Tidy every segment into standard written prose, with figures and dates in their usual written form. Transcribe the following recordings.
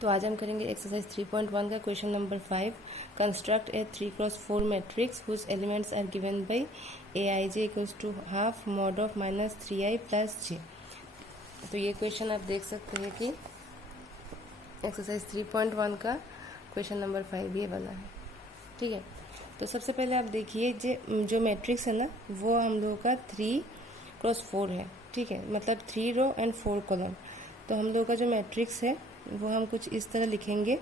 तो आज हम करेंगे एक्सरसाइज 3.1 का question number 5। Construct a 3x4 matrix whose elements are given by a i j equals to half mod of minus 3i plus j. तो ये question आप देख सकते हैं कि एक्सरसाइज 3.1 का क्वेश्चन नंबर 5 ये वाला है। ठीक है, तो सबसे पहले आप देखिए जो मैट्रिक्स है ना वो हम लोगों का 3x4 है। ठीक है, मतलब 3 रो एंड 4 कॉलम। तो हम लोगों का जो मैट्रिक्स है वो हम कुछ इस तरह लिखेंगे।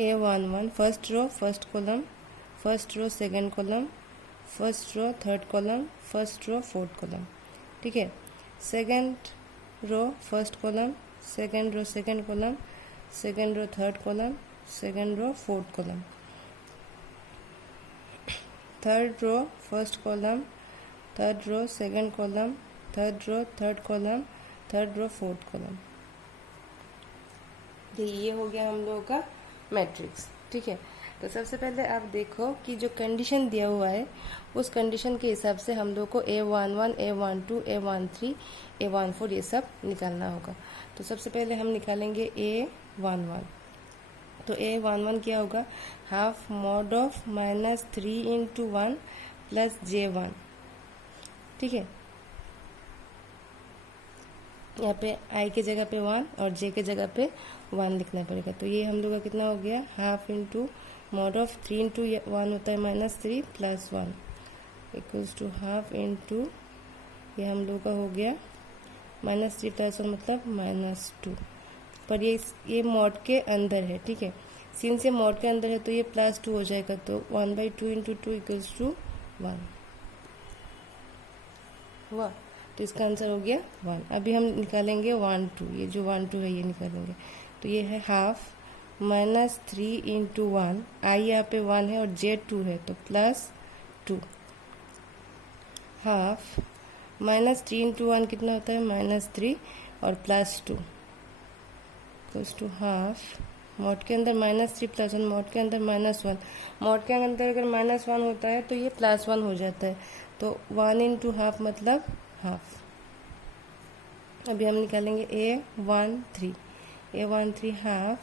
A11 first row first column, first row second column, first row third column, first row fourth column. ठीक है, second row first column, second row second column, second row third column, second row fourth column, third row first column, third row second column, third row third column, third row fourth column. ये हो गया हम लोगों का matrix. ठीक है, तो सबसे पहले आप देखो कि जो कंडीशन दिया हुआ है उस कंडीशन के हिसाब से हम लोग को A11, A12, A13, A14 ये सब निकालना होगा। तो सबसे पहले हम निकालेंगे A11। तो A11 क्या होगा? Half mod of minus 3 into 1 plus J1। ठीक है, यहाँ पे आई के जगह पे 1 और जे के जगह पे 1 लिखना पड़ेगा। तो ये हम लोग का कितना हो गया? Half into mod of 3 into 1 होता है -3 plus 1 equals to half into ये हम लोग का हो गया -3 प्लस 1 मतलब -2। पर ये मॉड के अंदर है। ठीक है, सिंस ये मॉड के अंदर है तो ये +2 हो जाएगा। तो 1/2 इंटू 2 इक्वल्स टू 1 हुआ। तो इसका आंसर हो गया 1। अभी हम निकालेंगे 1 2, ये जो 1 2 है ये निकालेंगे। तो ये है हाफ -3 इंटू 1, आई यहाँ पे 1 है और जे 2 है तो +2। हाफ -3 इंटू 1 कितना होता है? -3 और +2 इक्वल्स टू हाफ मॉड के अंदर -3 प्लस 1, मॉड के अंदर -1, मॉड के अंदर अगर -1 होता है तो ये +1 हो जाता है। तो 1 इंटू हाफ मतलब हाफ। अभी हम निकालेंगे A13। A13 हाफ,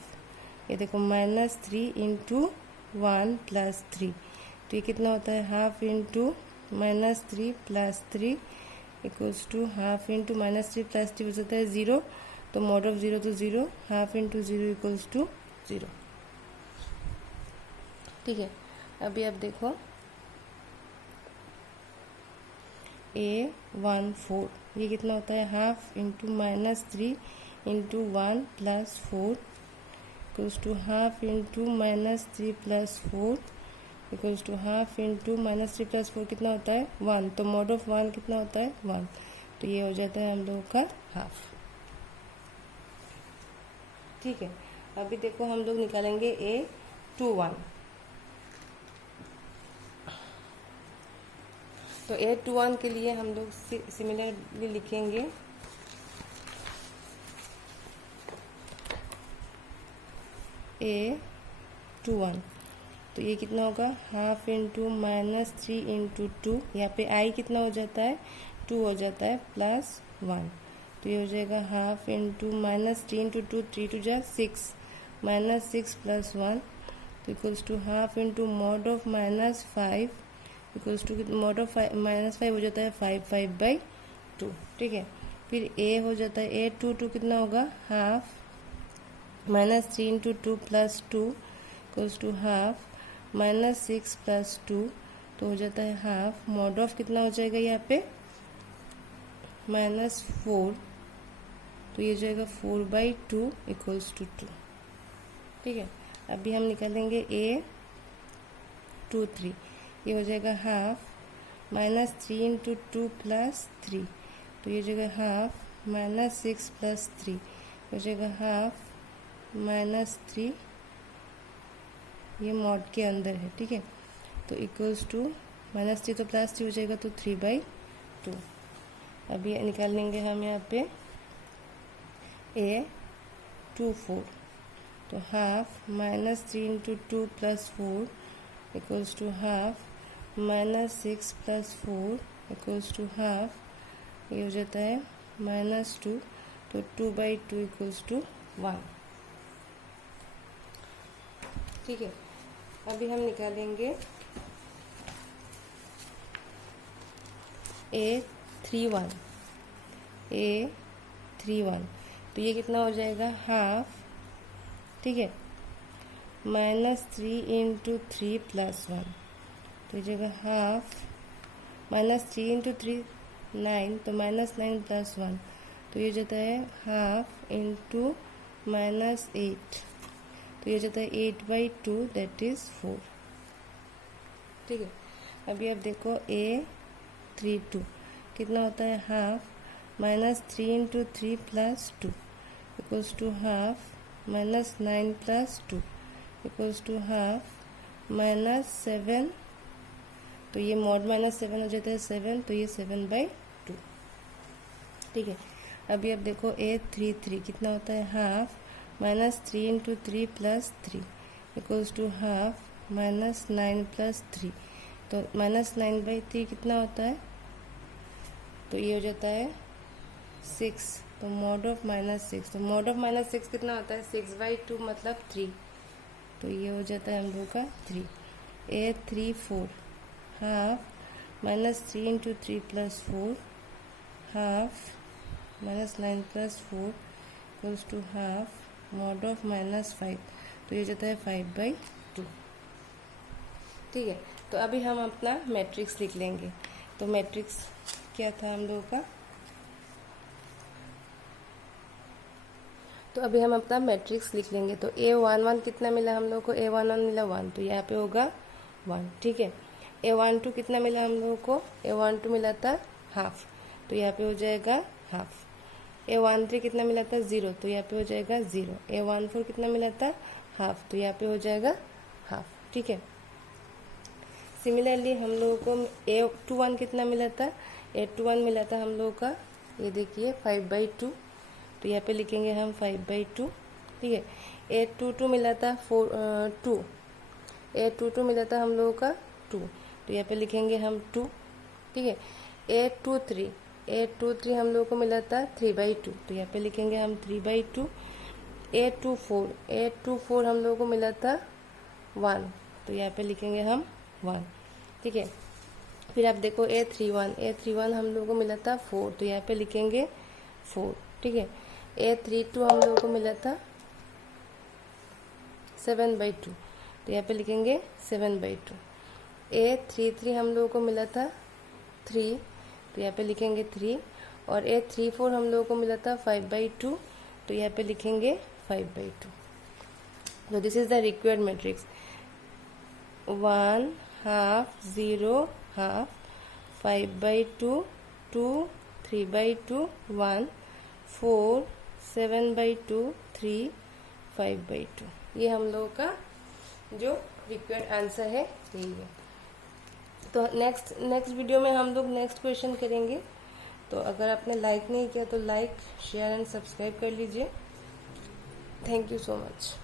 ये देखो -3 इंटू 1 प्लस 3, तो ये कितना होता है? Half into -3 plus 3 equals to half into -3 plus 3 हो जाता है 0। तो मॉड ऑफ 0 तो 0, हाफ इंटू 0 इक्वल्स टू 0। ठीक है, अभी आप देखो A14 ये कितना होता है? Half into -3 into 1 plus 4 equals to half into -3 plus 4 equals to half into -3 plus 4 कितना होता है? 1। तो मॉड ऑफ 1 कितना होता है? 1। तो ये हो जाता है हम लोगों का हाफ। ठीक है, अभी देखो हम लोग निकालेंगे A21। तो A21 के लिए हम लोग सिमिलरली लिखेंगे A21। तो ये कितना होगा? हाफ इंटू -3 इंटू 2, यहाँ पे आई कितना हो जाता है? 2 हो जाता है प्लस 1। तो ये हो जाएगा हाफ इंटू -3 इंटू 2, 3 2 जा 6, -6 प्लस 1 तो equals to half into mod of -5 equals to mod of -5 हो जाता है 5/2। ठीक है, फिर ए हो जाता है A22 कितना होगा? Half -3 into 2 plus 2 equals to half -6 plus 2 तो हो जाता है हाफ। मॉड ऑफ कितना हो जाएगा यहाँ पे? -4, तो ये जाएगा 4/2 इक्वल्स टू 2। ठीक है, अभी हम निकालेंगे A23। ये हो जाएगा हाफ -3 इंटू 2 प्लस 3, तो ये जगह हाफ -6 प्लस 3 हो जाएगा हाफ -3, ये मॉड के अंदर है। ठीक है, तो इक्वल्स टू -3 तो +3 हो जाएगा तो 3/2। अभी निकालेंगे हम यहाँ पे A24। तो half -3 into 2 plus 4 equals to half -6 plus 4 equals to half, ये हो जाता है -2, तो 2/2 इक्वल्स टू 1। ठीक है, अभी हम निकालेंगे A31, A31, तो ये कितना हो जाएगा हाफ, ठीक है, -3 × 3 + 1, तो ये जगह हाफ, -3 × 3 9, तो -9 + 1, तो ये जाता है हाफ इंटू -8, तो ये जाता है 8/2, दैट इज 4, ठीक है। अभी आप देखो A32 कितना होता है half, -3 × 3 + 2 equals to half, -9 + 2 equals to half, -7, तो ये मॉड -7 हो जाता है 7, तो ये 7/2, ठीक है। अभी आप देखो A33 कितना होता है हाफ, -3 × 3 + 3 इक्वल्स टू हाफ, -9 + 3, तो -9/3 कितना होता है, तो ये हो जाता है 6, तो मॉड ऑफ -6, तो मॉड ऑफ -6 कितना होता है 6/2 मतलब 3, तो ये हो जाता है हम लोग का 3। A34 half, -3 × 3 + 4 half, -9 + 4 equals to half, mod of -5, तो ये जाता है 5/2, ठीक है। तो अभी हम अपना मैट्रिक्स लिख लेंगे। तो मैट्रिक्स क्या था हम लोगों का, तो अभी हम अपना मैट्रिक्स लिख लेंगे। तो A11 कितना मिला हम लोगों को, A11 मिला 1, तो यहाँ पे होगा 1, ठीक है। A12 कितना मिला हम लोगों को, A12 मिला था हाफ, तो यहाँ पे हो जाएगा हाफ। A13 कितना मिला था 0, तो यहाँ पे हो जाएगा 0। A14 कितना मिला था हाफ, तो यहाँ पे हो जाएगा हाफ, ठीक है। सिमिलरली हम लोगों को A21 कितना मिला था, A21 मिला था हम लोगों का, ये देखिए 5/2, तो यहाँ पे लिखेंगे हम 5/2, ठीक है। A22 मिला था 2, A22 मिला था हम लोगों का 2, तो यहाँ पे लिखेंगे हम 2, ठीक है। A23 हम लोगों को मिला था 3/2, तो यहाँ पे लिखेंगे हम 3/2। A24 हम लोगों को मिला था 1, तो यहाँ पे लिखेंगे हम 1, ठीक है। फिर आप देखो A31 हम लोगों को मिला था 4, तो यहाँ पे लिखेंगे 4, ठीक है। A32 हम लोगों को मिला था 7/2, तो यहाँ पे लिखेंगे 7/2। A33 हम लोगों को मिला था 3, तो यहाँ पे लिखेंगे 3, और A34 हम लोगों को मिला था 5/2, तो यहाँ पे लिखेंगे 5/2। तो this is the required matrix, 1 half 0 half, 5/2 2 3/2 1 4 7/2 3 5/2, ये हम लोगों का जो रिक्वायर्ड आंसर है यही है। तो नेक्स्ट वीडियो में हम लोग नेक्स्ट क्वेश्चन करेंगे। तो अगर आपने लाइक नहीं किया तो लाइक शेयर एंड सब्सक्राइब कर लीजिए। Thank you so much.